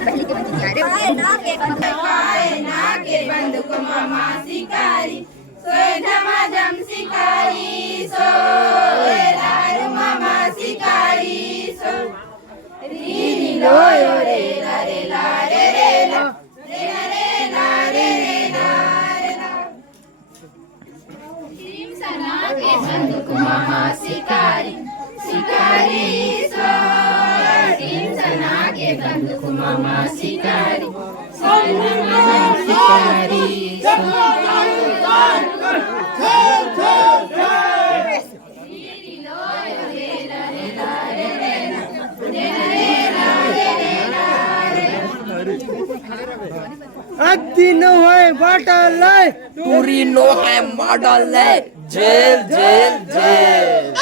ना के बंदूक मामा शिकारी सोए झमाझम शिकारी सोए लारू मामा शिकारी सो री लो यो रे ला रे ला रे रे ला रे ला रे ला रे रे ला रे ला टीम सना के बंदूक मामा शिकारी शिकारी सो टीम सना के बंदूक मामा शिकारी शिकारी Adino hai badalai, Turino hai madalai, jail, jail, jail.